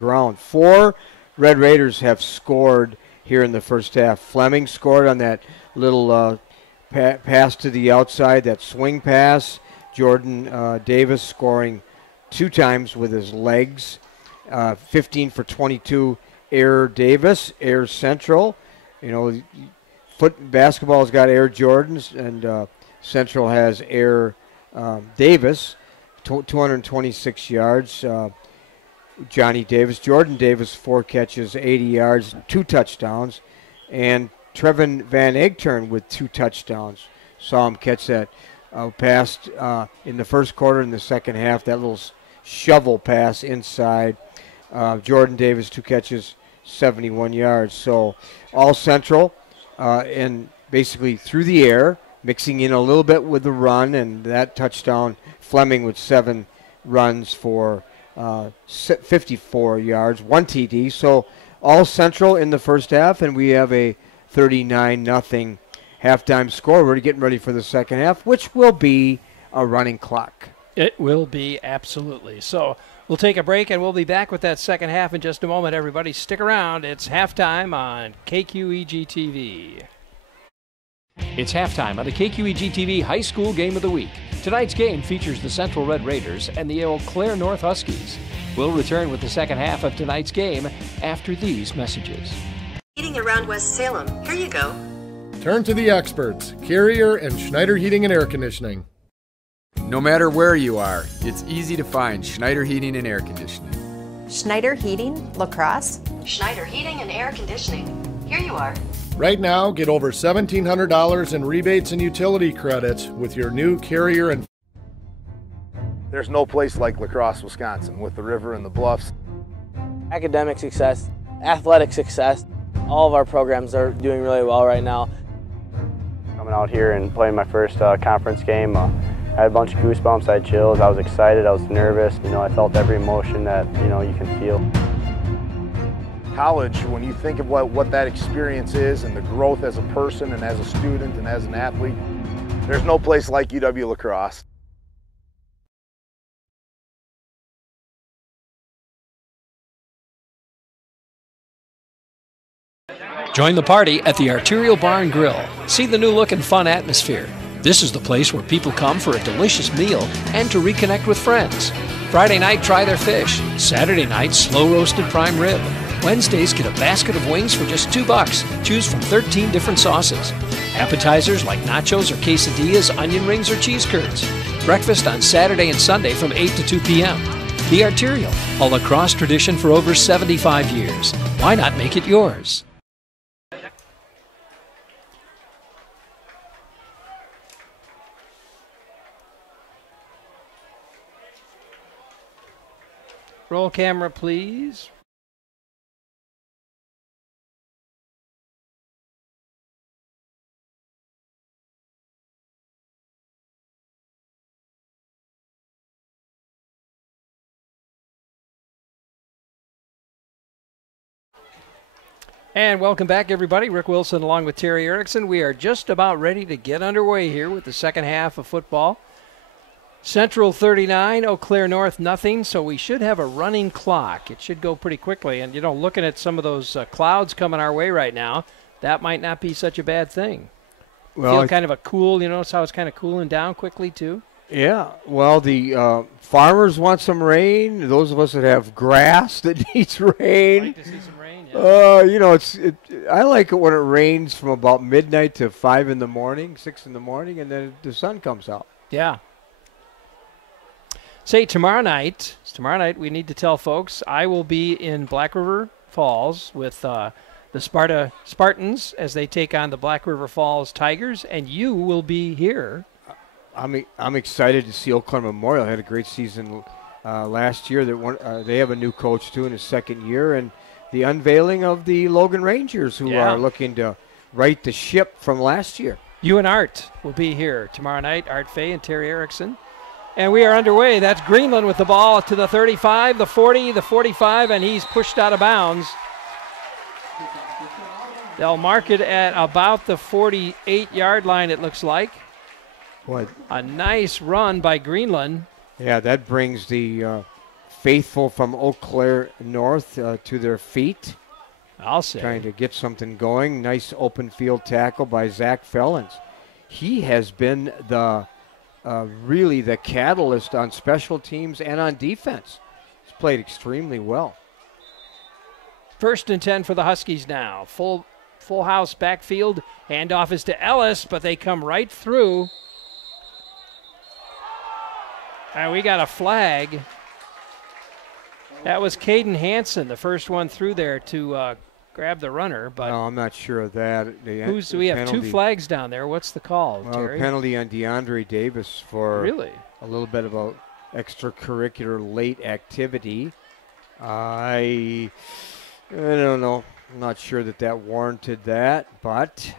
ground. 4 Red Raiders have scored here in the first half. Fleming scored on that little pass to the outside, that swing pass. Jordan Davis scoring 2 times with his legs. 15 for 22, Air Davis, Air Central. You know, basketball's got Air Jordans, and Central has Air Davis, 226 yards. Johnny Davis, Jordan Davis, 4 catches, 80 yards, 2 touchdowns. And Trevin Van Egtern with 2 touchdowns. Saw him catch that pass in the first quarter. In the second half, that little shovel pass inside. Jordan Davis, 2 catches, 71 yards. So all Central and basically through the air, mixing in a little bit with the run, and that touchdown, Fleming with 7 runs for 54 yards, 1 TD. So all Central in the first half, and we have a 39-0 halftime score. We're getting ready for the second half, which will be a running clock. It will be, absolutely. So we'll take a break, and we'll be back with that second half in just a moment. Everybody stick around. It's halftime on KQEG-TV. It's halftime on the KQEG-TV High School Game of the Week. Tonight's game features the Central Red Raiders and the Eau Claire North Huskies. We'll return with the second half of tonight's game after these messages. Heating around West Salem. Here you go. Turn to the experts, Carrier and Schneider Heating and Air Conditioning. No matter where you are, it's easy to find Schneider Heating and Air Conditioning. Schneider Heating, La Crosse. Schneider Heating and Air Conditioning. Here you are. Right now, get over $1,700 in rebates and utility credits with your new Carrier and... There's no place like La Crosse, Wisconsin, with the river and the bluffs. Academic success, athletic success, all of our programs are doing really well right now. Coming out here and playing my first conference game, I had a bunch of goosebumps, I had chills, I was excited, I was nervous. You know, I felt every emotion that, you know, you can feel. College, when you think of what that experience is and the growth as a person and as a student and as an athlete, there's no place like UW-La Crosse. Join the party at the Arterial Bar and Grill. See the new look and fun atmosphere. This is the place where people come for a delicious meal and to reconnect with friends. Friday night, try their fish. Saturday night, slow roasted prime rib. Wednesdays, get a basket of wings for just $2. Choose from 13 different sauces. Appetizers like nachos or quesadillas, onion rings, or cheese curds. Breakfast on Saturday and Sunday from 8 to 2 p.m. The Arterial, a La Crosse tradition for over 75 years. Why not make it yours? Roll camera, please. And welcome back, everybody. Rick Wilson along with Terry Erickson. We are just about ready to get underway here with the second half of football. Central 39, Eau Claire North nothing, so we should have a running clock. It should go pretty quickly. And, you know, looking at some of those clouds coming our way right now, that might not be such a bad thing. Well, feel kind of a cool, you notice how it's kind of cooling down quickly, too? Yeah, well, the farmers want some rain. Those of us that have grass that needs rain. Like to see some rain, yeah. You know, I like it when it rains from about midnight to 5 in the morning, 6 in the morning, and then the sun comes out. Yeah. Say tomorrow night we need to tell folks I will be in Black River Falls with the Spartans as they take on the Black River Falls Tigers, and you will be here. I'm excited to see Eau Claire Memorial. Had a great season last year. They have a new coach too in his second year, and the unveiling of the Logan Rangers, who are looking to right the ship from last year. You and Art will be here tomorrow night. Art Fay and Terry Erickson. And we are underway. That's Greenland with the ball to the 35, the 40, the 45, and he's pushed out of bounds. They'll mark it at about the 48-yard line, it looks like. What? A nice run by Greenland. Yeah, that brings the faithful from Eau Claire North to their feet. I'll say. Trying to get something going. Nice open field tackle by Zach Fellens. He has been really the catalyst on special teams and on defense. He's played extremely well. 1st and 10 for the Huskies now. Full house backfield. Handoff is to Ellis, but they come right through. And we got a flag. That was Caden Hansen, the first one through there to grab the runner. But no, I'm not sure of that. We have 2 flags down there. What's the call, Terry? The penalty on DeAndre Davis for really a little bit of a extracurricular late activity. I don't know. I'm not sure that warranted that, but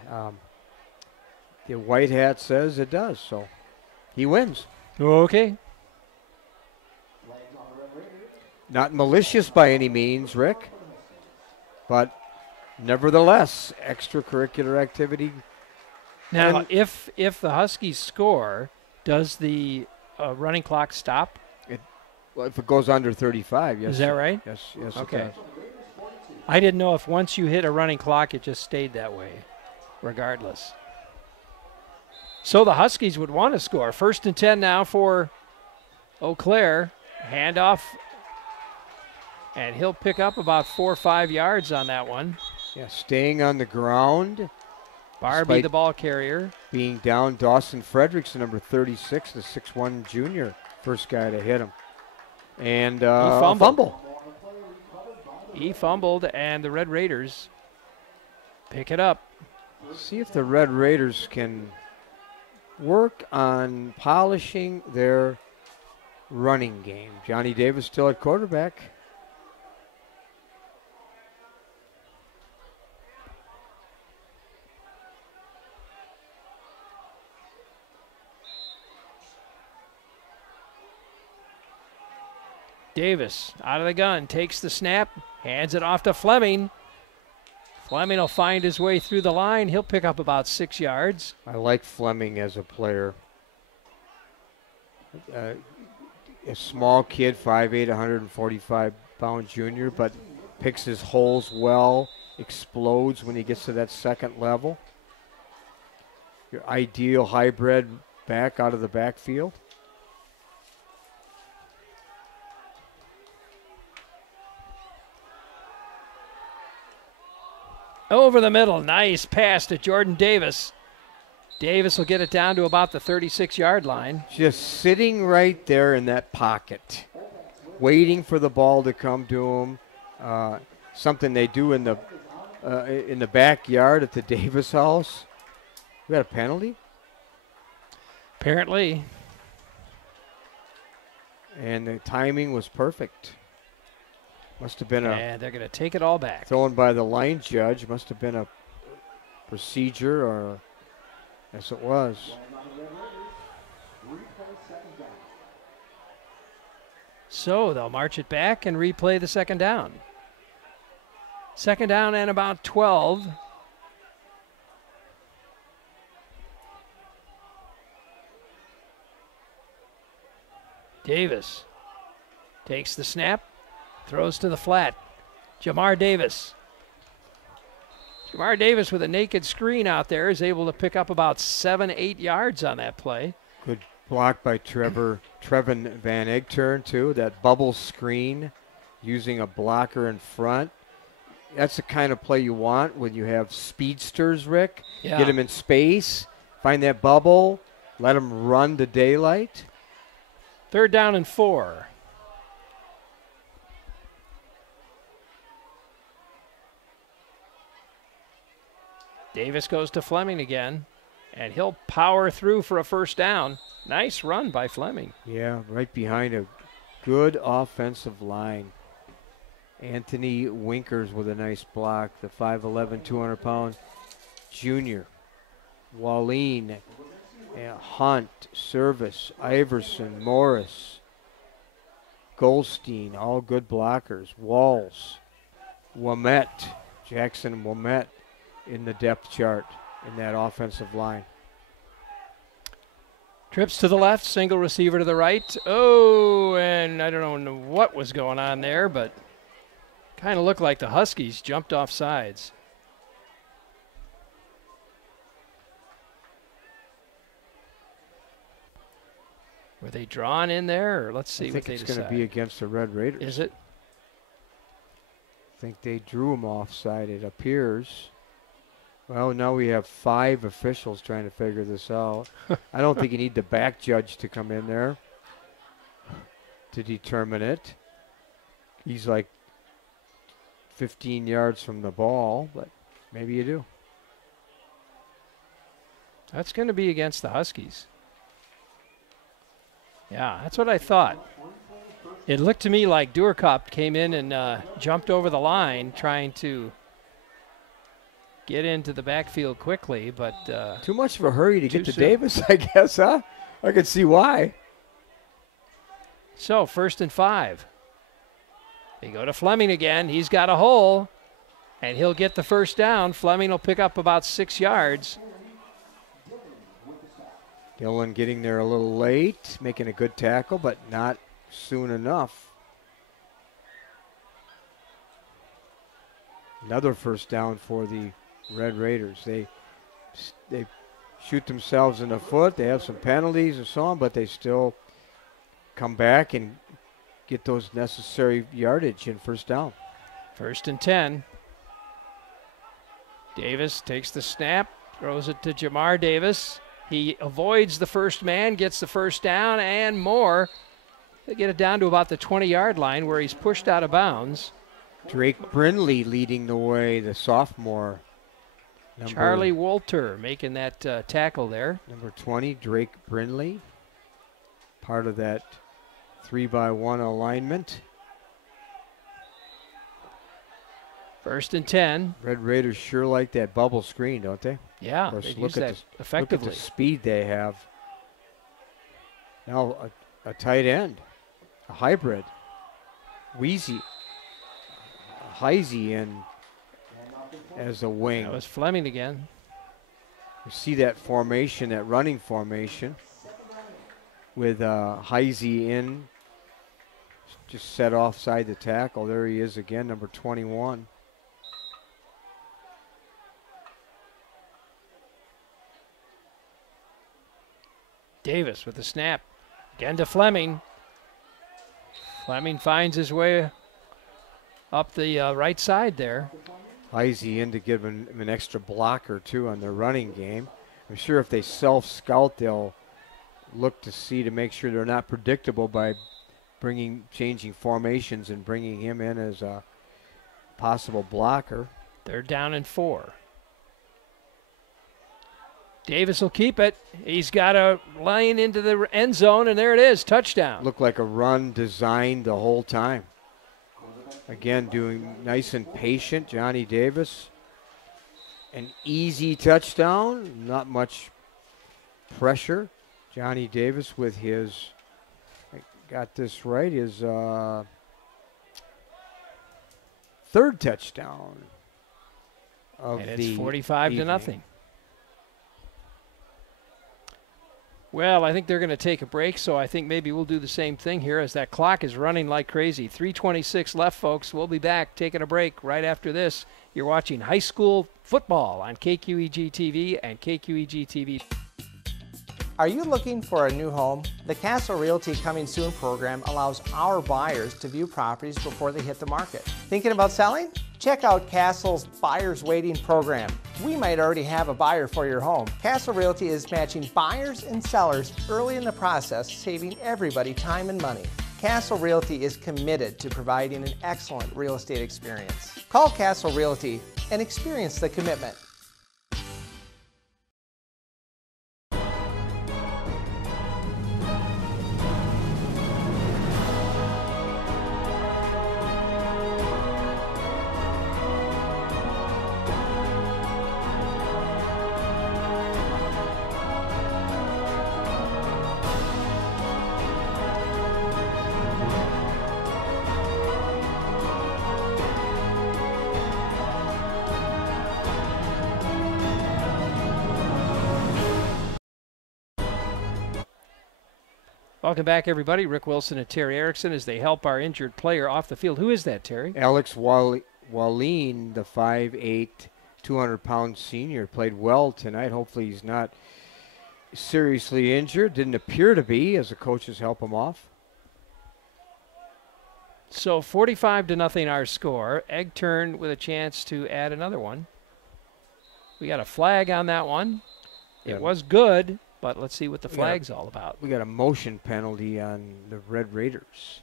the white hat says it does, so he wins. Okay. Not malicious by any means, Rick, but nevertheless, extracurricular activity. Now, if the Huskies score, does the running clock stop? Well, if it goes under 35, yes. Is that right? Yes, okay. It does. I didn't know if once you hit a running clock, it just stayed that way, regardless. So the Huskies would want to score. 1st and 10 now for Eau Claire. Handoff. And he'll pick up about 4 or 5 yards on that one. Yeah, staying on the ground. Barbie, the ball carrier. Being down, Dawson Frederickson, number 36, the 6'1 junior. First guy to hit him. And fumble. He fumbled, and the Red Raiders pick it up. See if the Red Raiders can work on polishing their running game. Johnny Davis still at quarterback. Davis out of the gun, takes the snap, hands it off to Fleming. Fleming will find his way through the line. He'll pick up about 6 yards. I like Fleming as a player. A small kid, 5'8", 145-pound junior, but picks his holes well, explodes when he gets to that second level. Your ideal hybrid back out of the backfield. Over the middle, nice pass to Jordan Davis. Davis will get it down to about the 36-yard line. Just sitting right there in that pocket, waiting for the ball to come to him. Something they do in the backyard at the Davis house. We got a penalty? Apparently. And the timing was perfect. Must have been and they're going to take it all back. Thrown by the line judge. Must have been a procedure, or yes, it was. So they'll march it back and replay the second down. Second down and about 12. Davis takes the snap. Throws to the flat. Jamar Davis. Jamar Davis with a naked screen out there is able to pick up about 7-8 yards on that play. Good block by Trevin Van Egtern, too. That bubble screen using a blocker in front. That's the kind of play you want when you have speedsters, Rick. Yeah. Get them in space, find that bubble, let them run the daylight. 3rd down and 4. Davis goes to Fleming again, and he'll power through for a first down. Nice run by Fleming. Yeah, right behind a good offensive line. Anthony Winkers with a nice block, the 5'11", 200-pound junior. Wallin, Hunt, Service, Iverson, Morris, Goldstein, all good blockers. Walls, Womette, Jackson Womette in the depth chart in that offensive line. Trips to the left, single receiver to the right. Oh, and I don't know what was going on there, but kind of looked like the Huskies jumped off sides. Were they drawn in there, or let's see what they decide. I think it's going to be against the Red Raiders. Is it? I think they drew them offside, it appears. Well, now we have 5 officials trying to figure this out. I don't think you need the back judge to come in there to determine it. He's like 15 yards from the ball, but maybe you do. That's going to be against the Huskies. Yeah, that's what I thought. It looked to me like Duerkop came in and jumped over the line trying to get into the backfield quickly, but too much of a hurry to get to Davis, I guess, huh? I can see why. So 1st and 5. They go to Fleming again. He's got a hole, and he'll get the first down. Fleming will pick up about 6 yards. Dillon getting there a little late, making a good tackle, but not soon enough. Another first down for the Red Raiders. They shoot themselves in the foot. They have some penalties and so on, but they still come back and get those necessary yardage in first down. 1st and 10. Davis takes the snap, throws it to Jamar Davis. He avoids the first man, gets the first down and more. They get it down to about the 20-yard line where he's pushed out of bounds. Drake Brindley leading the way, the sophomore. Charlie Wolter making that tackle there. Number 20, Drake Brindley. Part of that 3-by-1 alignment. 1st and 10. Red Raiders sure like that bubble screen, don't they? Yeah, they use that effectively. Look at the speed they have. Now a tight end, a hybrid. Heisey in as a wing. That was Fleming again. You see that formation, that running formation, with Heisey in, just set offside the tackle. There he is again, number 21. Davis with the snap. Again to Fleming. Fleming finds his way up the right side there. Heisey in to give him an extra block or two on their running game. I'm sure if they self-scout, they'll look to make sure they're not predictable by changing formations and bringing him in as a possible blocker. They're down in 4. Davis will keep it. He's got a line into the end zone, and there it is, touchdown. Looked like a run designed the whole time. Again, doing nice and patient, Johnny Davis. An easy touchdown, not much pressure. Johnny Davis with his, I got this right, his 3rd touchdown of and the it's 45 evening. to nothing. Well, I think they're going to take a break, so I think maybe we'll do the same thing here as that clock is running like crazy. 3:26 left, folks. We'll be back taking a break right after this. You're watching high school football on KQEG TV and KQEG TV. Are you looking for a new home? The Castle Realty Coming Soon program allows our buyers to view properties before they hit the market. Thinking about selling? Check out Castle's Buyers Waiting program. We might already have a buyer for your home. Castle Realty is matching buyers and sellers early in the process, saving everybody time and money. Castle Realty is committed to providing an excellent real estate experience. Call Castle Realty and experience the commitment. Welcome back, everybody. Rick Wilson and Terry Erickson as they help our injured player off the field. Who is that, Terry? Alex Walline, the 5'8", 200-pound senior, played well tonight. Hopefully he's not seriously injured. Didn't appear to be as the coaches help him off. So 45-0 our score. Egg turn with a chance to add another one. We got a flag on that one. It was good, but let's see what the flag's all about. We got a motion penalty on the Red Raiders.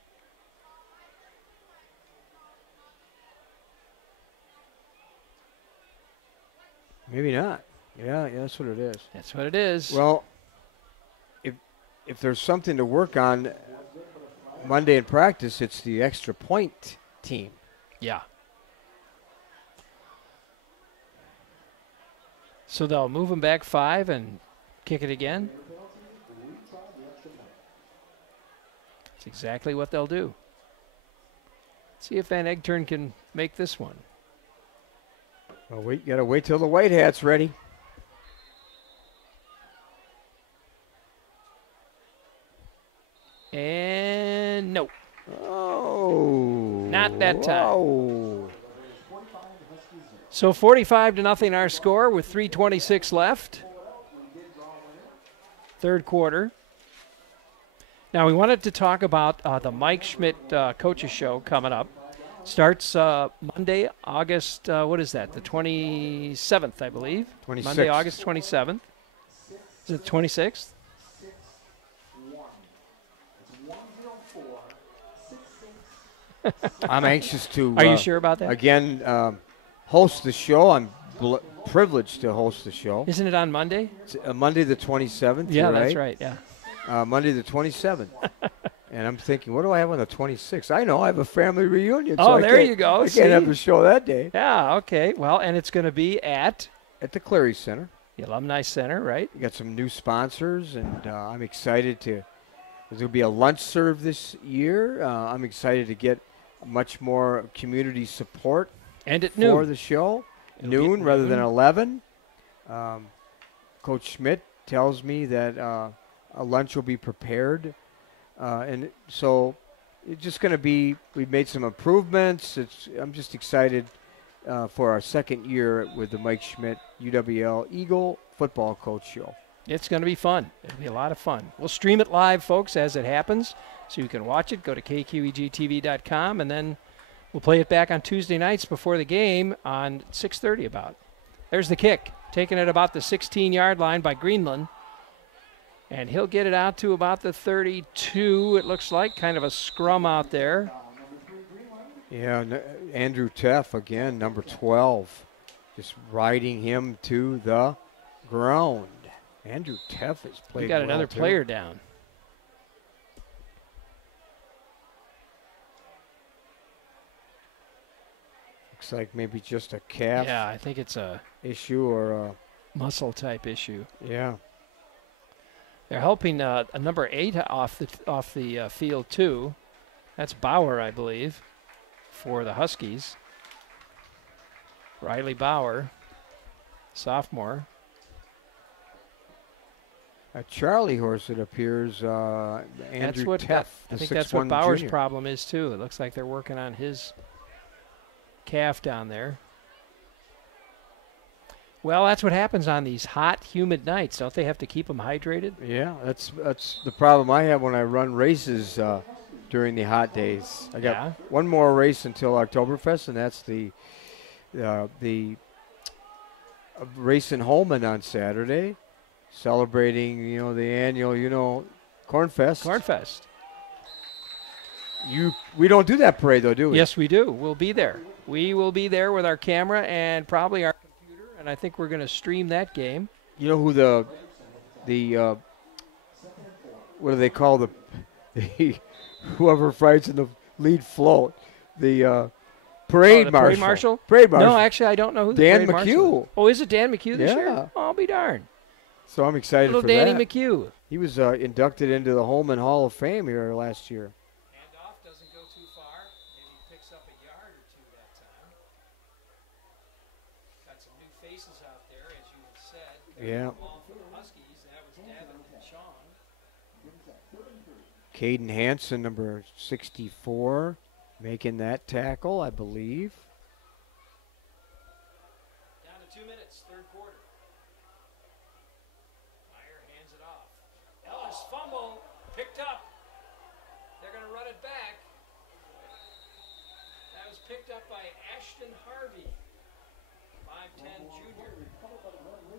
Maybe not. Yeah, that's what it is. That's what it is. Well, if there's something to work on Monday in practice, it's the extra point team. Yeah. So they'll move him back 5 and kick it again. That's exactly what they'll do. See if Van Egtern can make this one. Well, we got to wait till the white hat's ready. And no. Oh. Not that time. Whoa. So 45-0 our score with 3:26 left. Third quarter. Now we wanted to talk about the Mike Schmidt Coaches Show coming up. Starts Monday, August, what is that? The 27th, I believe. 26th. Monday, August 27th. Is it the 26th? I'm anxious to. Are you sure about that? Again, host the show. I'm privileged to host the show. Isn't it on Monday? It's, Monday the 27th. Yeah, right? that's right. Yeah. Monday the 27th. And I'm thinking, what do I have on the 26th? I know I have a family reunion. Oh, so there you go. I can't have the show that day. Yeah, okay. Well, and it's going to be at the Cleary Center. The Alumni Center, right? We got some new sponsors, and I'm excited to. There's going to be a lunch serve this year. I'm excited to get much more community support. And at for noon. the show. It'll Noon be rather noon. than 11. Coach Schmidt tells me that a lunch will be prepared. And so it's just going to be, we've made some improvements. I'm just excited for our second year with the Mike Schmidt UWL Eagle Football Coach Show. It's going to be fun. It'll be a lot of fun. We'll stream it live, folks, as it happens. So you can watch it. Go to kqegtv.com, and then we'll play it back on Tuesday nights before the game on 6:30 about. There's the kick. Taking it about the 16-yard line by Greenland. And he'll get it out to about the 32, it looks like. Kind of a scrum out there. Yeah, Andrew Teff, again, number 12, just riding him to the ground. Andrew Teff has played We got well, another too. player down. Looks like maybe just a calf Yeah, I think it's a issue or a muscle type issue. yeah. They're helping a number 8 off the field too. That's Bauer, I believe, for the Huskies. Riley Bauer, sophomore. A Charlie horse, it appears. Andrew That's what Teff, I the think that's what 6'1" Bauer's junior. problem is too. It looks like they're working on his calf down there. Well, that's what happens on these hot, humid nights. Don't they have to keep them hydrated? Yeah, that's the problem I have when I run races during the hot days. I got one more race until Oktoberfest, and that's the race in Holman on Saturday, celebrating the annual Cornfest. Cornfest. We don't do that parade though, do we? Yes, we do. We'll be there. We will be there with our camera and probably our computer, and I think we're going to stream that game. You know who the what do they call the whoever fights in the lead float, the parade the marshal. Parade marshal? Parade marshal. No, actually, I don't know who the Dan parade marshal McHugh. is. Oh, is it Dan McHugh this Yeah. year? Oh, I'll be darned. So I'm excited Little for Danny that. McHugh. He was inducted into the Holman Hall of Fame here last year. Handoff doesn't go too far. Maybe picks up a yard or two that time. Got some new faces out there, as you had said. Yeah. Ball for the Huskies. That was Devin and Sean. Caden Hansen, number 64, making that tackle, I believe. Down to 2 minutes, third quarter. Meyer hands it off. Ellis fumble, picked up. They're going to run it back. That was picked up by Ashton Harvey, 5'10" junior.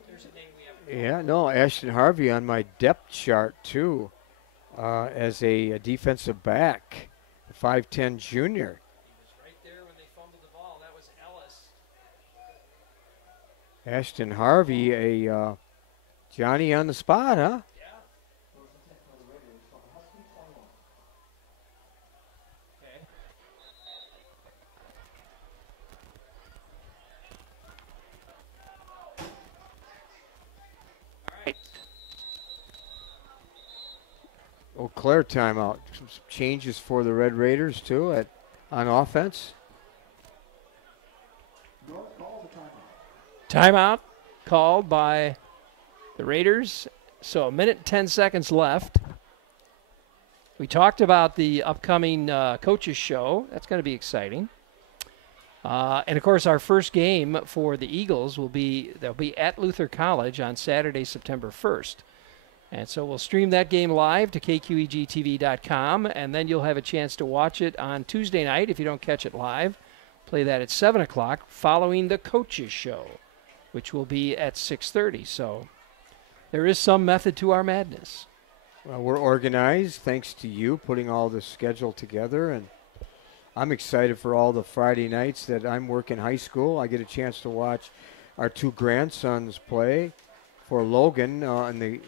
There's a name we haven't. Yeah, no, Ashton Harvey on my depth chart too, as a defensive back, 5'10" junior. He was right there when they fumbled the ball. That was Ellis. Ashton Harvey, a Johnny on the spot, huh? Eau Claire timeout. Some changes for the Red Raiders too on offense. Timeout called by the Raiders. So 1:10 left. We talked about the upcoming coaches show. That's going to be exciting. And of course, our first game for the Eagles they'll be at Luther College on Saturday, September 1st. And so we'll stream that game live to kqegtv.com, and then you'll have a chance to watch it on Tuesday night if you don't catch it live. Play that at 7 o'clock following the coaches show, which will be at 6:30. So there is some method to our madness. Well, we're organized thanks to you putting all the schedule together, and I'm excited for all the Friday nights that I'm working high school. I get a chance to watch our two grandsons play for Logan in the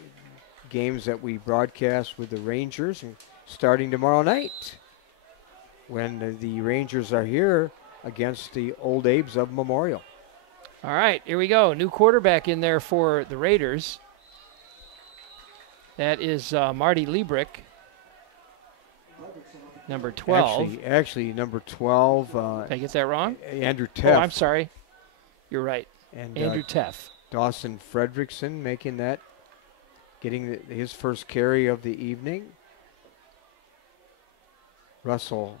games that we broadcast with the Rangers, and starting tomorrow night when the Rangers are here against the Old Abes of Memorial. All right, here we go. New quarterback in there for the Raiders. That is Marty Liebrick, number 12. Actually, number 12. Did I get that wrong? Andrew Teff. Oh, I'm sorry. You're right. And Andrew Teff. Dawson Fredrickson making that, getting his first carry of the evening. Russell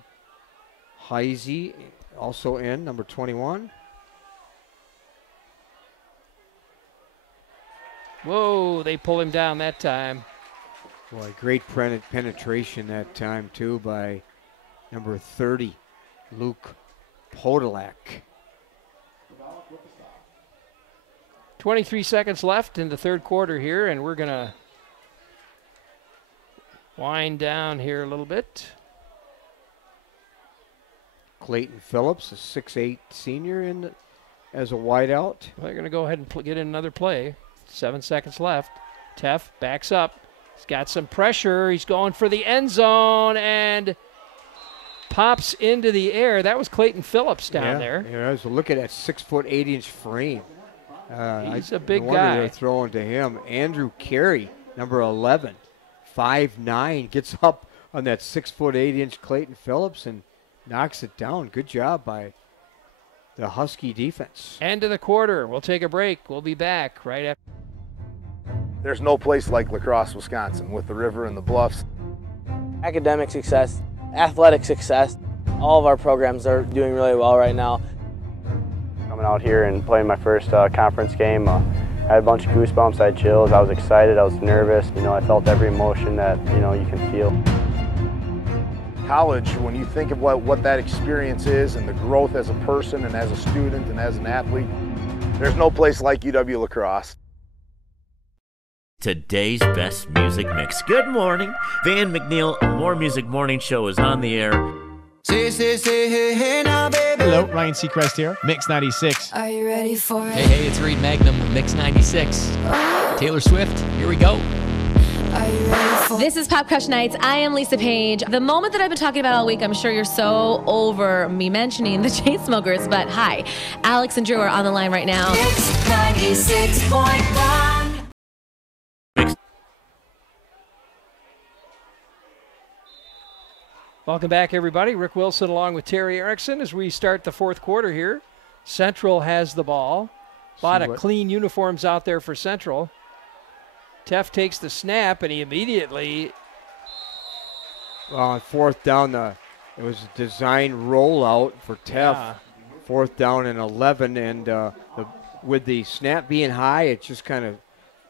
Heisey also in, number 21. Whoa, they pull him down that time. Boy, great penetration that time, too, by number 30, Luke Podolak. 23 seconds left in the third quarter here, and we're going to wind down here a little bit. Clayton Phillips, a 6'8 senior, as a wideout. Well, they're going to go ahead and get in another play. 7 seconds left. Teff backs up. He's got some pressure. He's going for the end zone and pops into the air. That was Clayton Phillips down there. Yeah, I was looking at that 6'8" 8-inch frame. He's a big no wonder guy. They're throwing to him. Andrew Carey, number 11, 5'9", gets up on that 6'8" 8-inch Clayton Phillips and knocks it down. Good job by the Husky defense. End of the quarter. We'll take a break. We'll be back right after. There's no place like La Crosse, Wisconsin, with the river and the bluffs. Academic success, athletic success, all of our programs are doing really well right now. Coming out here and playing my first conference game, I had a bunch of goosebumps, I had chills, I was excited, I was nervous. You know, I felt every emotion that, you know, you can feel. College, when you think of what that experience is and the growth as a person and as a student and as an athlete, there's no place like UW La Crosse. Today's best music mix. Good morning. Van McNeil, More Music Morning Show is on the air. Say, hey, hey, now, baby. Hello, Ryan Seacrest here, Mix 96. Are you ready for it? Hey, it's Reed Magnum, Mix 96. Taylor Swift, here we go. This is Pop Crush Nights. I am Lisa Page. The moment that I've been talking about all week, I'm sure you're so over me mentioning the Chainsmokers, but hi, Alex and Drew are on the line right now. Mix 96.1. Welcome back, everybody. Rick Wilson along with Terry Erickson as we start the fourth quarter here. Central has the ball. A lot of clean uniforms out there for Central. Teff takes the snap, and he immediately On fourth down, it was a design rollout for Teff. Yeah. Fourth down and 11, and with the snap being high, it just kind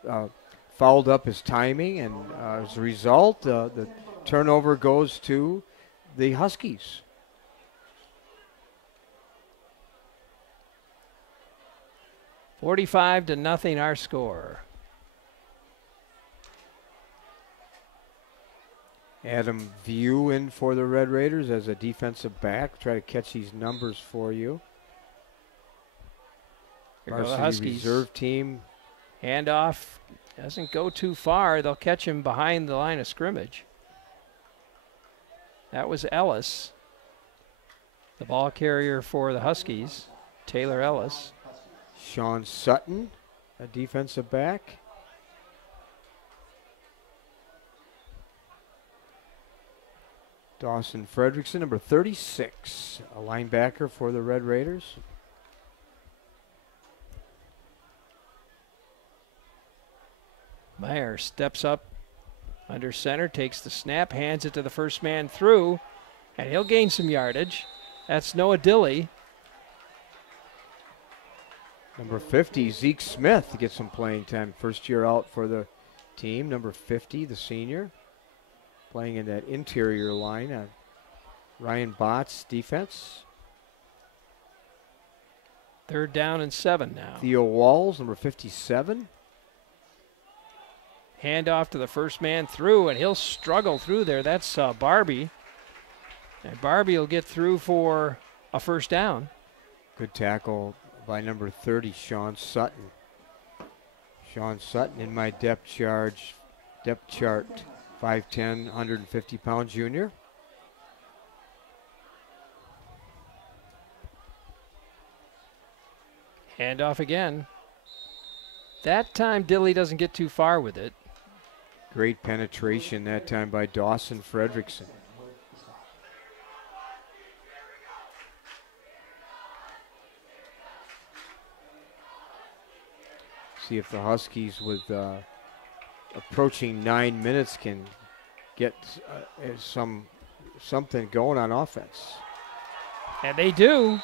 of fouled up his timing, and as a result, the turnover goes to the Huskies. $45-0 our score. Adam View in for the Red Raiders as a defensive back. Try to catch these numbers for you. Here go the Varsity Huskies. reserve team. Handoff doesn't go too far. They'll catch him behind the line of scrimmage. That was Ellis, the ball carrier for the Huskies, Taylor Ellis. Sean Sutton, a defensive back. Dawson Fredrickson, number 36, a linebacker for the Red Raiders. Meyer steps up under center, takes the snap, hands it to the first man through, and he'll gain some yardage. That's Noah Dilley. Number 50, Zeke Smith gets some playing time. First year out for the team. Number 50, the senior, playing in that interior line. Ryan Bott's defense. 3rd down and 7 now. Theo Walls, number 57. Handoff to the first man through, and he'll struggle through there. That's Barbie. And Barbie will get through for a first down. Good tackle by number 30, Sean Sutton. Sean Sutton in my depth chart, 5'10", 150-pound junior. Handoff again. That time, Dilley doesn't get too far with it. Great penetration that time by Dawson Fredrickson. See if the Huskies, with approaching 9 minutes, can get something going on offense. And they do.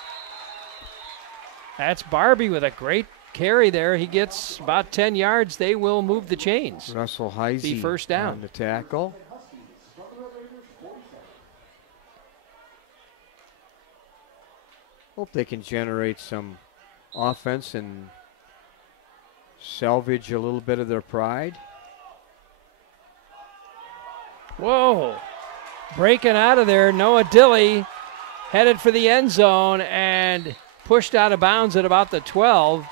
That's Barbie with a great carry there. He gets about 10 yards. They will move the chains. Russell Heisey be first down on the tackle. Hope they can generate some offense and salvage a little bit of their pride. Whoa. Breaking out of there, Noah Dilley headed for the end zone and pushed out of bounds at about the 12.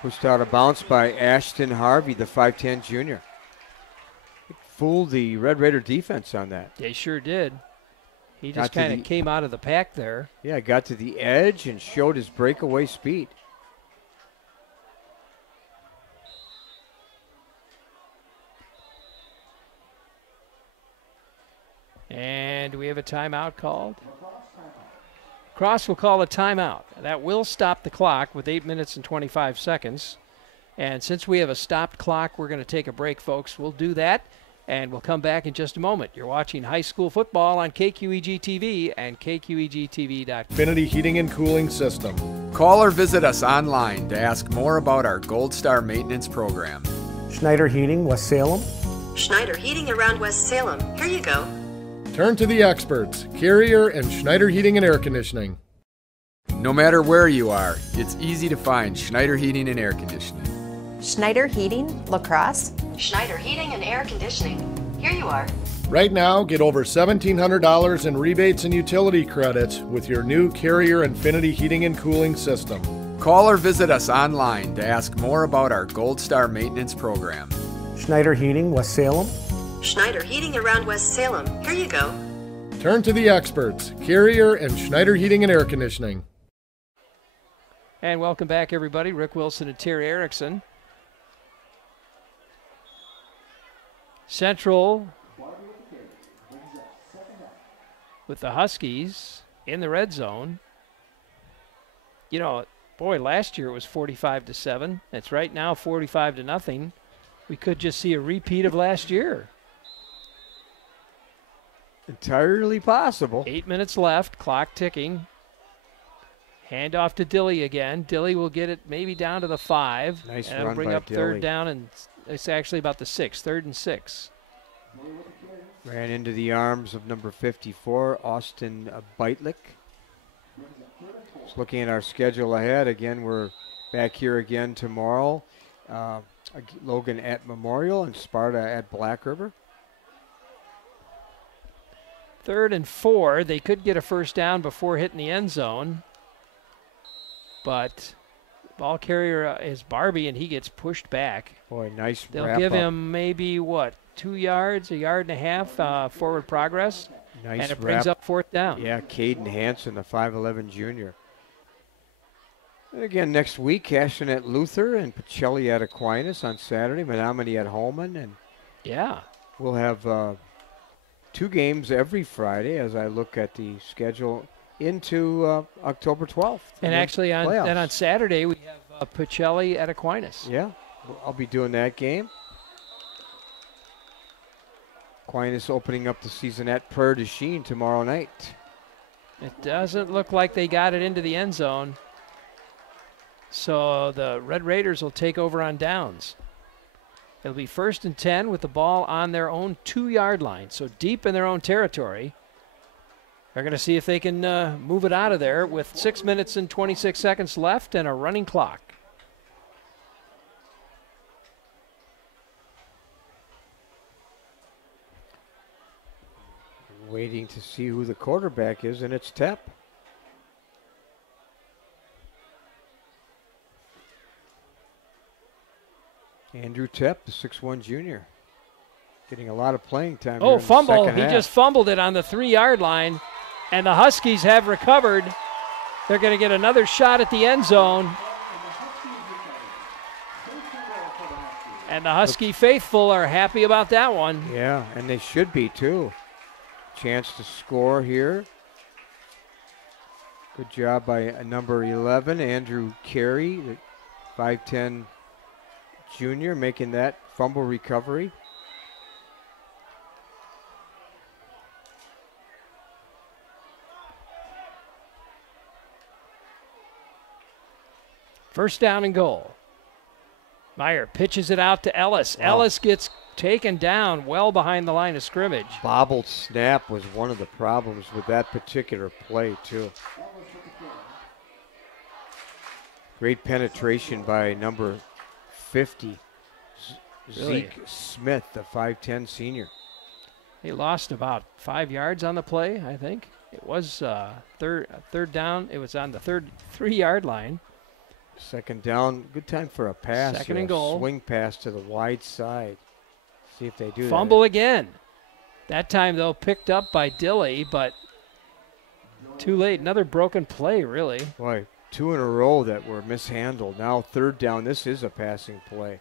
Pushed out of bounds by Ashton Harvey, the 5'10 junior. Fooled the Red Raider defense on that. They sure did. He just kind of came out of the pack there. Yeah, got to the edge and showed his breakaway speed. And we have a timeout called. Cross will call a timeout. That will stop the clock with 8 minutes and 25 seconds. And since we have a stopped clock, we're going to take a break, folks. We'll do that, and we'll come back in just a moment. You're watching high school football on KQEG TV and KQEGTV.com. Infinity Heating and Cooling System. Call or visit us online to ask more about our Gold Star maintenance program. Schneider Heating, West Salem. Schneider Heating around West Salem. Here you go. Turn to the experts, Carrier and Schneider Heating and Air Conditioning. No matter where you are, it's easy to find Schneider Heating and Air Conditioning. Schneider Heating, La Crosse. Schneider Heating and Air Conditioning. Here you are. Right now, get over $1,700 in rebates and utility credits with your new Carrier Infinity Heating and Cooling System. Call or visit us online to ask more about our Gold Star maintenance program. Schneider Heating, West Salem. Schneider Heating around West Salem. Here you go. Turn to the experts, Carrier and Schneider Heating and Air Conditioning. And welcome back, everybody. Rick Wilson and Terry Erickson. Central with the Huskies in the red zone. You know, boy, last year it was 45-7. It's right now 45-0. We could just see a repeat of last year. Entirely possible. 8 minutes left, clock ticking. Hand off to Dilly again. Dilly will get it maybe down to the 5. Nice and it'll run bring by up Dilly. 3rd down, and it's actually about the 6, 3rd and 6. Ran into the arms of number 54, Austin Beitlich. Just looking at our schedule ahead, again, we're back here again tomorrow. Logan at Memorial and Sparta at Black River. 3rd and 4. They could get a first down before hitting the end zone. But ball carrier is Barbie, and he gets pushed back. Boy, nice They'll wrap give up. him maybe, 2 yards, a yard and a half forward progress. Nice and it brings wrap. up 4th down. Yeah, Caden Hansen, the 5'11 junior. And again, next week, Ashton at Luther and Pacelli at Aquinas on Saturday, Menominee at Holman. And yeah, we'll have 2 games every Friday as I look at the schedule into October 12th. And actually on Saturday we have Pacelli at Aquinas. Yeah, I'll be doing that game. Aquinas opening up the season at Prairie du Chien tomorrow night. It doesn't look like they got it into the end zone. So the Red Raiders will take over on downs. It'll be 1st and 10 with the ball on their own 2-yard line, so deep in their own territory. They're going to see if they can move it out of there with 6 minutes and 26 seconds left and a running clock. Waiting to see who the quarterback is, and it's Tepp. Andrew Tepp, the 6'1 junior. Getting a lot of playing time. here in the Fumble. second He half. just fumbled it on the 3-yard line, and the Huskies have recovered. They're going to get another shot at the end zone. And the Husky faithful are happy about that one. Yeah, and they should be too. Chance to score here. Good job by number 11, Andrew Carey, the 5'10 junior, making that fumble recovery. First down and goal. Meyer pitches it out to Ellis. Wow. Ellis gets taken down well behind the line of scrimmage. Bobbled snap was one of the problems with that particular play, too. Great penetration by number 50, Really? Zeke Smith, the 5'10 senior. He lost about 5 yards on the play, I think. It was third down. It was on the 3-yard line. Second down, good time for a pass. Second here, and a goal. Swing pass to the wide side. See if they do Fumble again. That time, though, picked up by Dilly, but too late. Another broken play, really. that. Boy, 2 in a row that were mishandled. Now third down, this is a passing play.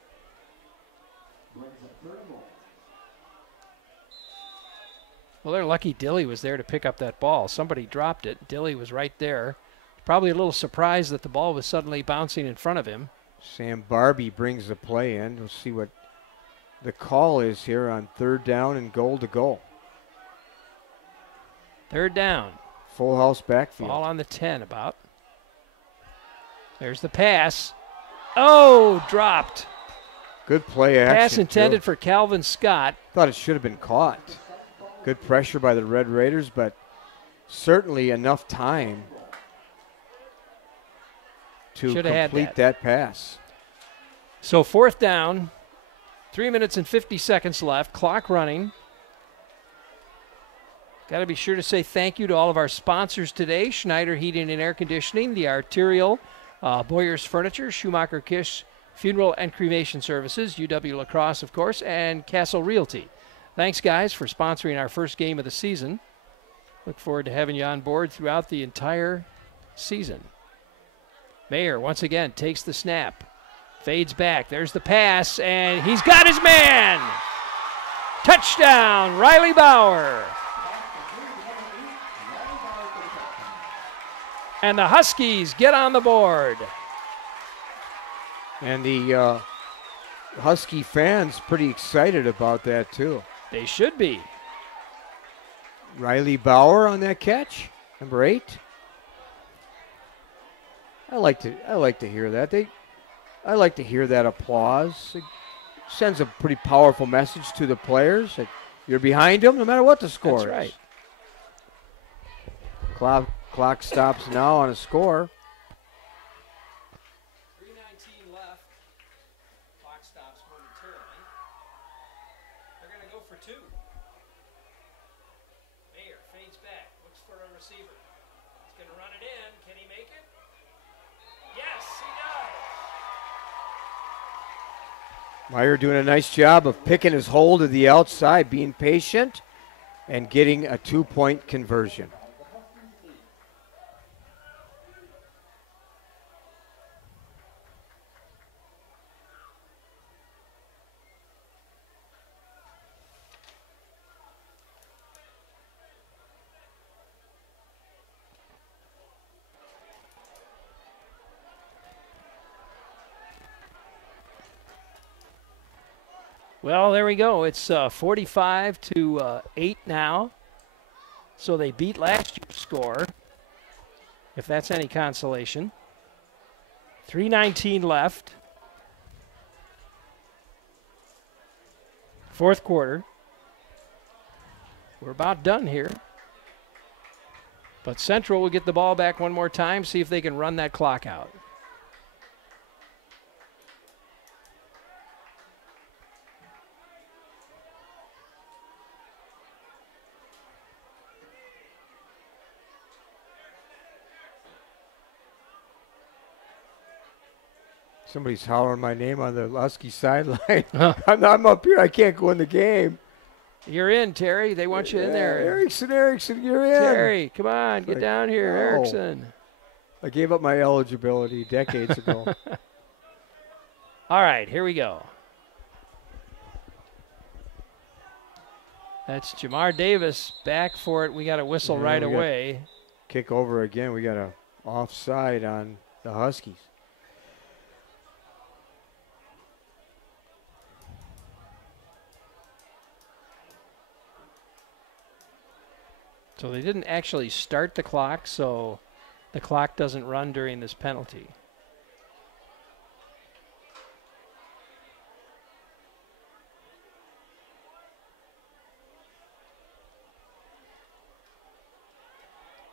Well, they're lucky Dilly was there to pick up that ball. Somebody dropped it. Dilly was right there. Probably a little surprised that the ball was suddenly bouncing in front of him. Sam Barbie brings the play in. We'll see what the call is here on third down and goal to goal. Third down. Full house backfield. Ball on the 10 about. There's the pass. Oh, dropped. Good play action. Pass intended too. for Calvin Scott. Thought it should have been caught. Good pressure by the Red Raiders, but certainly enough time to Should have had complete that pass. So fourth down, 3 minutes and 50 seconds left, clock running. Got to be sure to say thank you to all of our sponsors today: Schneider Heating and Air Conditioning, the Arterial, Boyer's Furniture, Schumacher Kish Funeral and Cremation Services, UW La Crosse, of course, and Castle Realty. Thanks, guys, for sponsoring our first game of the season. Look forward to having you on board throughout the entire season. Mayer once again takes the snap, fades back. There's the pass, and he's got his man. Touchdown, Riley Bauer. And the Huskies get on the board. And the Husky fans pretty excited about that too. They should be. Riley Bauer on that catch, number 8. I like to hear that. I like to hear that applause. It sends a pretty powerful message to the players that you're behind them no matter what the score is. That's right. Clock stops now on a score. 3:19 left. Clock stops momentarily. They're going to go for 2. Mayer fades back, looks for a receiver. He's going to run it in. Can he make it? Yes, he does. Meyer doing a nice job of picking his hole to the outside, being patient, and getting a 2-point conversion. Well, there we go. It's 45-8 now. So they beat last year's score, if that's any consolation. 3:19 left. Fourth quarter. We're about done here. But Central will get the ball back one more time, see if they can run that clock out. Somebody's hollering my name on the Husky sideline. I'm up here. I can't go in the game. You're in, Terry. They want you in there. Erickson, you're in. Terry, come on, get down here, Erickson. I gave up my eligibility decades ago. All right, here we go. That's Jamar Davis back for it. We got a whistle right away. Kick over again. We got a offside on the Huskies. So they didn't actually start the clock, so the clock doesn't run during this penalty.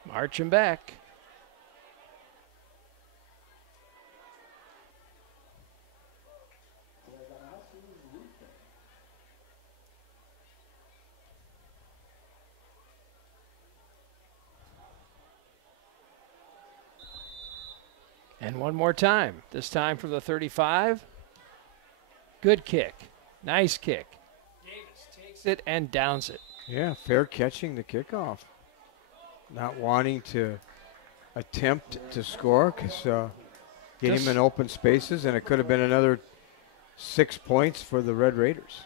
Marching back. And one more time, this time from the 35. Good kick. Nice kick. Davis takes it and downs it. Yeah, fair catching the kickoff. Not wanting to attempt to score because get him in open spaces, and it could have been another 6 points for the Red Raiders.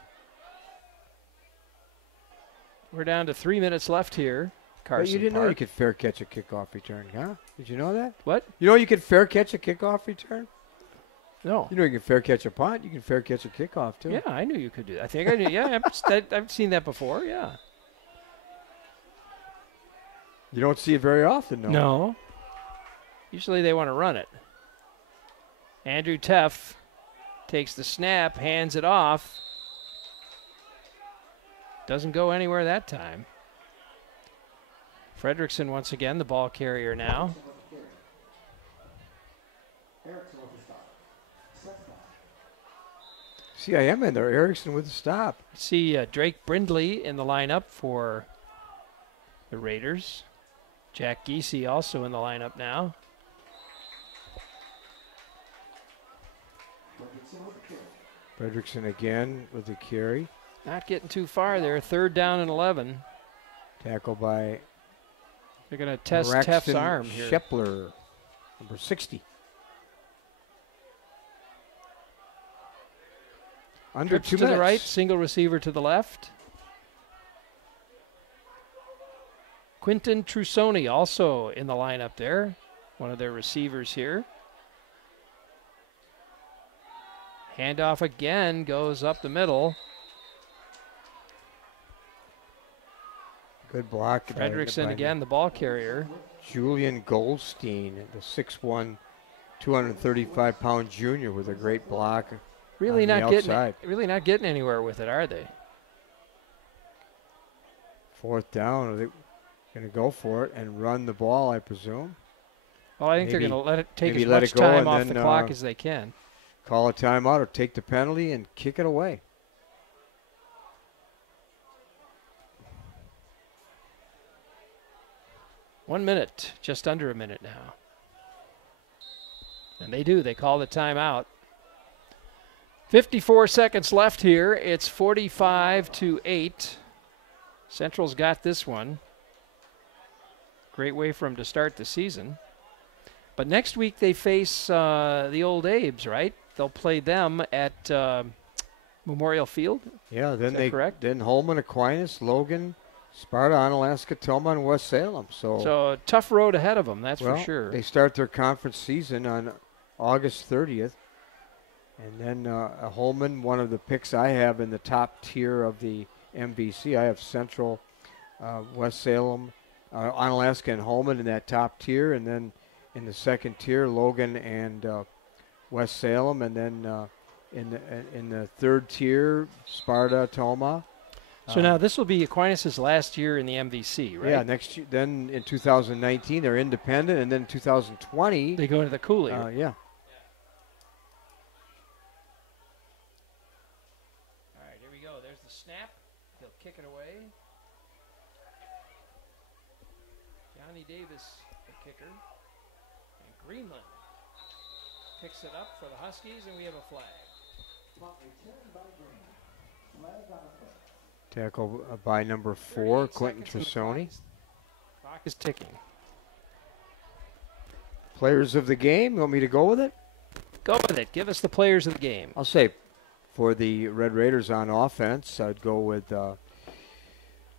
We're down to 3 minutes left here. Carson But you didn't Park. know you could fair catch a kickoff return, huh? Did you know that? What? You know you could fair catch a kickoff return? No. You know you can fair catch a punt. You can fair catch a kickoff, too. Yeah, I knew you could do that. I think I knew. Yeah, I've seen that before, yeah. You don't see it very often, though. No. Usually they want to run it. Andrew Teff takes the snap, hands it off. Doesn't go anywhere that time. Fredrickson once again, the ball carrier now. See, I am in there. Erickson with the stop. See Drake Brindley in the lineup for the Raiders. Jack Giese also in the lineup now. Fredrickson again with the carry. Not getting too far there. 3rd down and 11. Tackle by They're going to test Braxton Teff's arm here. Shepler, number 60. Under Trips 2 to minutes. the right, single receiver to the left. Quinton Trusoni also in the lineup there, one of their receivers here. Handoff again, goes up the middle. Good block. Fredrickson again, the ball carrier. Julian Goldstein, the 6'1", 235-pound junior with a great block. Really not getting anywhere with it, are they? Fourth down. Are they going to go for it and run the ball, I presume? Well, I think they're going to let it take as much time off the clock as they can. Call a timeout or take the penalty and kick it away. One minute, just under a minute now. And they do. They call the timeout. 54 seconds left here. It's 45-8. Central's got this one. Great way for them to start the season. But next week they face the Old Abes, right? They'll play them at Memorial Field. Yeah, then correct? Then Holman, Aquinas, Logan, Sparta, Onalaska, Toma, and West Salem. So a tough road ahead of them, that's for sure. They start their conference season on August 30th. And then Holman, one of the picks I have in the top tier of the MVC. I have Central, West Salem, Onalaska, and Holman in that top tier. And then in the second tier, Logan and West Salem. And then in the third tier, Sparta, Toma. So now this will be Aquinas' last year in the MVC, right? Yeah, next year. Then in 2019 they're independent, and then in 2020 they go into the Cooley. Yeah. All right, here we go. There's the snap. He'll kick it away. Johnny Davis, the kicker, and Greenland picks it up for the Huskies, and we have a flag. Tackle by number 4, Quentin Trisoni. Clock is ticking. Players of the game, you want me to go with it? Go with it. Give us the players of the game. I'll say for the Red Raiders on offense, I'd go with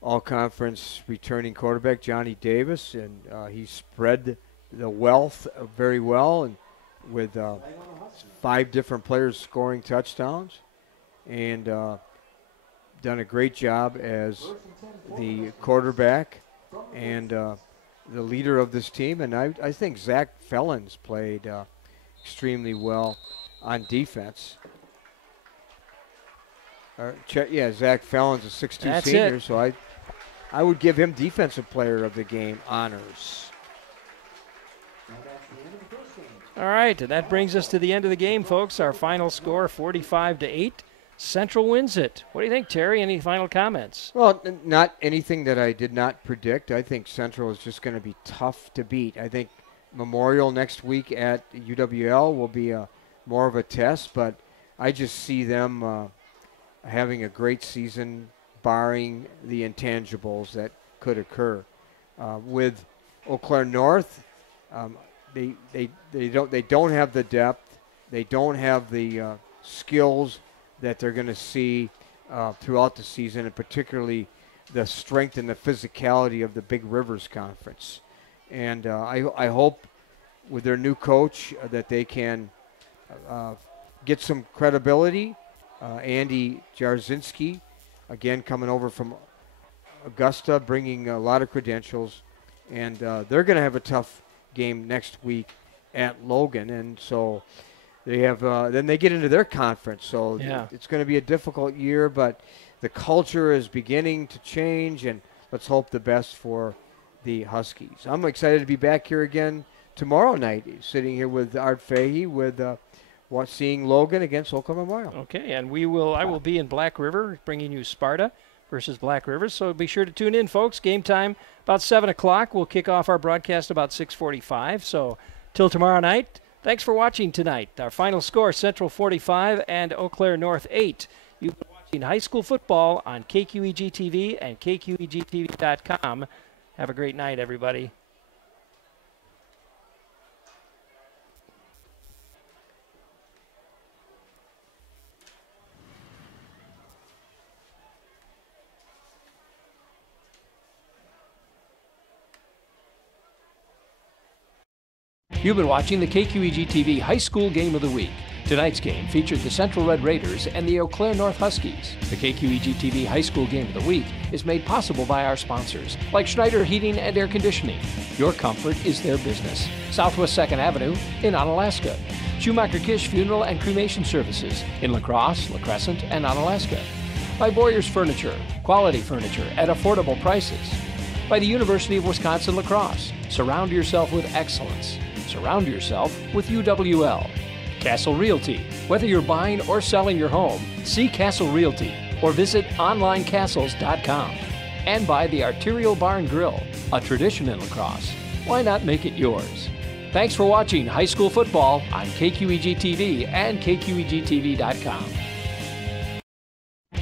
all-conference returning quarterback Johnny Davis, and he spread the wealth very well, and with 5 different players scoring touchdowns, and done a great job as the quarterback and the leader of this team. And I think Zach Fellins played extremely well on defense. Zach Fellins, a 6'2" senior, so I would give him Defensive Player of the Game honors. All right, and that brings us to the end of the game, folks. Our final score, 45-8. Central wins it. What do you think, Terry? Any final comments? Well, not anything that I did not predict. I think Central is just going to be tough to beat. I think Memorial next week at UWL will be more of a test, but I just see them having a great season, barring the intangibles that could occur. With Eau Claire North, they don't have the depth, they don't have the skills that they're going to see throughout the season, and particularly the strength and the physicality of the Big Rivers Conference. And I hope with their new coach that they can get some credibility. Andy Jarzynski, again, coming over from Augusta, bringing a lot of credentials. And they're going to have a tough game next week at Logan. And so they have then they get into their conference. So it's going to be a difficult year, but the culture is beginning to change, and let's hope the best for the Huskies. I'm excited to be back here again tomorrow night, sitting here with Art Fahey with seeing Logan against Oakland Memorial. Okay, and I will be in Black River bringing you Sparta versus Black River, so be sure to tune in, folks. Game time about 7 o'clock. We'll kick off our broadcast about 6:45, so till tomorrow night. Thanks for watching tonight. Our final score, Central 45 and Eau Claire North 8. You've been watching high school football on KQEG-TV and KQEG-TV.com. Have a great night, everybody. You've been watching the KQEG-TV High School Game of the Week. Tonight's game featured the Central Red Raiders and the Eau Claire North Huskies. The KQEG-TV High School Game of the Week is made possible by our sponsors, like Schneider Heating and Air Conditioning. Your comfort is their business. Southwest 2nd Avenue in Onalaska. Schumacher Kish Funeral and Cremation Services in La Crosse, La Crescent, and Onalaska. By Boyer's Furniture, quality furniture at affordable prices. By the University of Wisconsin-La Crosse. Surround yourself with excellence. Surround yourself with UWL. Castle Realty. Whether you're buying or selling your home, see Castle Realty or visit onlinecastles.com. And by the Arterial Barn Grill, a tradition in La Crosse. Why not make it yours? Thanks for watching high school football on KQEG-TV and KQEG-TV.com.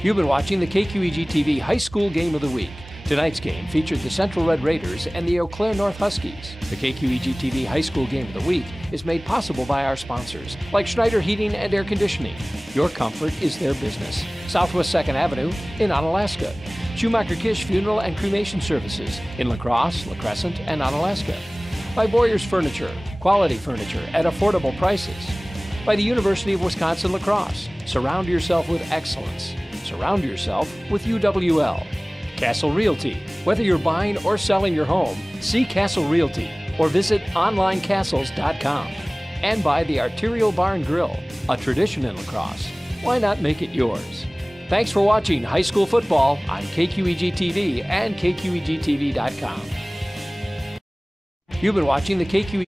You've been watching the KQEG-TV High School Game of the Week. Tonight's game featured the Central Red Raiders and the Eau Claire North Huskies. The KQEG-TV High School Game of the Week is made possible by our sponsors, like Schneider Heating and Air Conditioning. Your comfort is their business. Southwest 2nd Avenue in Onalaska. Schumacher Kish Funeral and Cremation Services in La Crosse, La Crescent, and Onalaska. By Boyer's Furniture, quality furniture at affordable prices. By the University of Wisconsin-La Crosse. Surround yourself with excellence. Surround yourself with UWL. Castle Realty. Whether you're buying or selling your home, see Castle Realty or visit onlinecastles.com. And by the Arterial Barn Grill, a tradition in La Crosse. Why not make it yours? Thanks for watching high school football on KQEG-TV and KQEG-TV.com. You've been watching the KQEG